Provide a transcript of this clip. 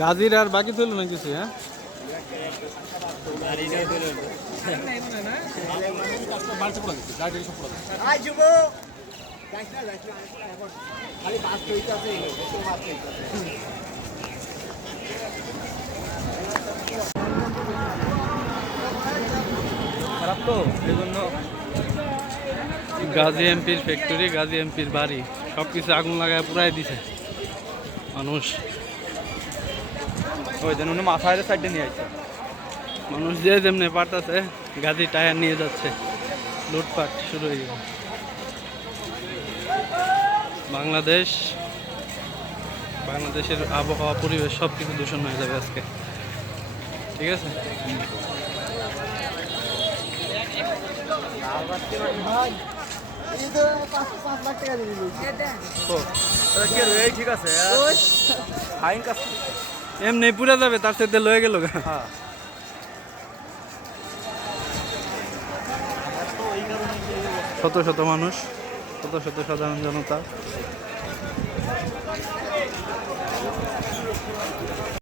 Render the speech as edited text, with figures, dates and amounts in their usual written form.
গাজীর আর বাকি তুলো না কিছু, হ্যাঁ খারাপ তো এই জন্য। গাজী এমপির ফ্যাক্টরি, গাজী এমপির বাড়ি, সব কিছু আগুন লাগায় পুরাই দিছে মানুষ। ওই জন্য উনি মাথায় সাইডে নিয়ে আসছে। মানুষ যে যেমনি পারতেছে গাজী টায়ার নিয়ে যাচ্ছে, লুটপাট শুরু হয়ে গেছে। বাংলাদেশের আবহাওয়া পরিবেশ সব কিছু দূষণ হয়ে যাবে আজকে, ঠিক আছে। ঠিক আছে ফাইন কাজ এমনি পুরা যাবে, তার সাথে লয়ে গেল। হ্যাঁ শত শত মানুষ, শত শত সাধারণ জনতা।